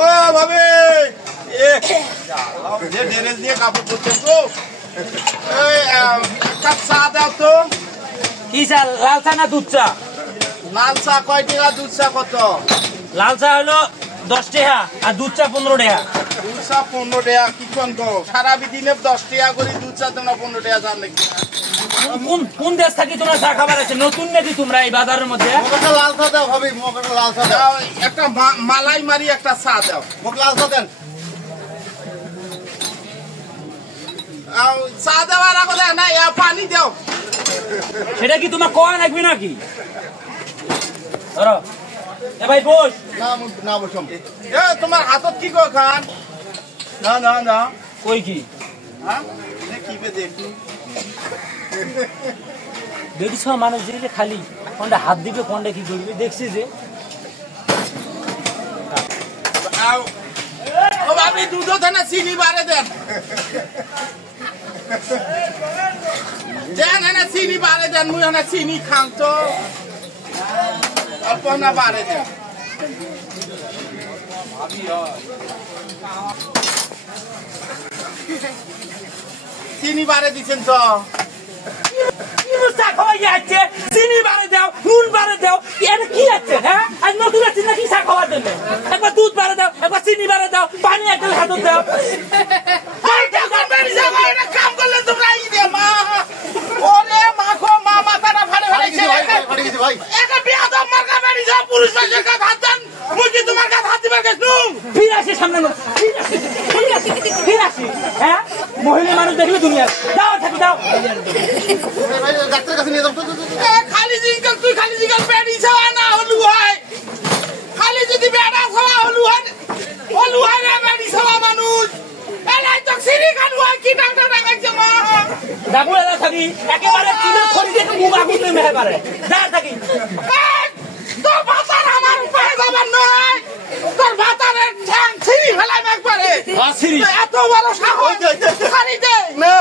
ও ভাবে যে ড্রেস দিয়ে কাপড় পরছেন তো কাপ চা দাও তো। কি চা? লাল চা না দুধ চা? লাল চা কয় টাকা, দুধ চা কত? লাল চা হলো 10 টাকা আর দুধ চা 15 টাকা। দুধ চা 15 টাকা কি কোন তো? সারা দিনে 10 টাকা করে দুধ চা তোমরা 15 টাকা জান নাকি? কোন দেশ থাকি তোমরা চা খাবার আছে? নতুন নাকি তোমরা এই বাজারের মধ্যে? মোটা লাল চা দাও ভাবি, মোটা লাল চা দাও। একটা মালাই মারি একটা চা দাও। মোটা লাল চা দেন। চা দেওয়ার আগে না পানি দাও। সেটা কি তোমার কোয়া লাগবে নাকি? ধরো এ ভাই বস। না বসম। এ তোমার হাতত কি কো খান? না না না কই কি? হ্যাঁ কি বে দেখি দেখিস মানুষ দিলে খালি কোনটা হাত দিবে কোনটা কি করবে দেখছি যে। ও ভাবি দুধ দেন চিনি বারে দেন। দেন না চিনি বারে দেন, মুই না চিনি খান তো অল্প না বারে দেন। চিনি বারে দিচ্ছেন তো? চা খাওয়াই যাচ্ছে, চিনি বারে দাও, নুন বারে দাও, এটা কি আছে? হ্যাঁ আজ নতুন আসছে নাকি চা খাওয়ার জন্য? একবার দুধ বারে দাও, একবার চিনি বারে দাও, পানি একটা হাতত দাও। কাম করলে তোমরা ওরে মাখো মা মাথাটা ফাড়ে ফেলেছে ভাই। একটা বিয়া তো আমার কাছে বেরিয়ে যাও, পুরুষ মানুষের কাছে হাত দেন, মুই কি তোমার কাছে হাত দিবার গেছ? ফিরে আসি সামনে, ফিরে আসি। হ্যাঁ মহিলা মানুষ দেখলে দুনিয়া দাও থাকি দাও। ডাক্তারের কাছে নিয়ে যাও। খালি জিঙ্গল তুই খালি জিঙ্গল বেড়ি ছাওয়া না হলু হয়, খালি যদি বেড়া ছাওয়া হলু হয় রে বেড়ি ছাওয়া মানুষ এলাই তো সিরি খান হয় কি ডাক্তার ডাকাইছে মা ডাবু এলা থাকি একেবারে চুলে খড়ি দিয়ে মুখ আগুন মেরে পারে যা থাকি। তোর ভাতার আমার পায়ে যাবার নয়, তোর ভাতারের ঠ্যাং ছিঁড়ি ফেলাই একবারে। এত বড় সাহস খালি দে না।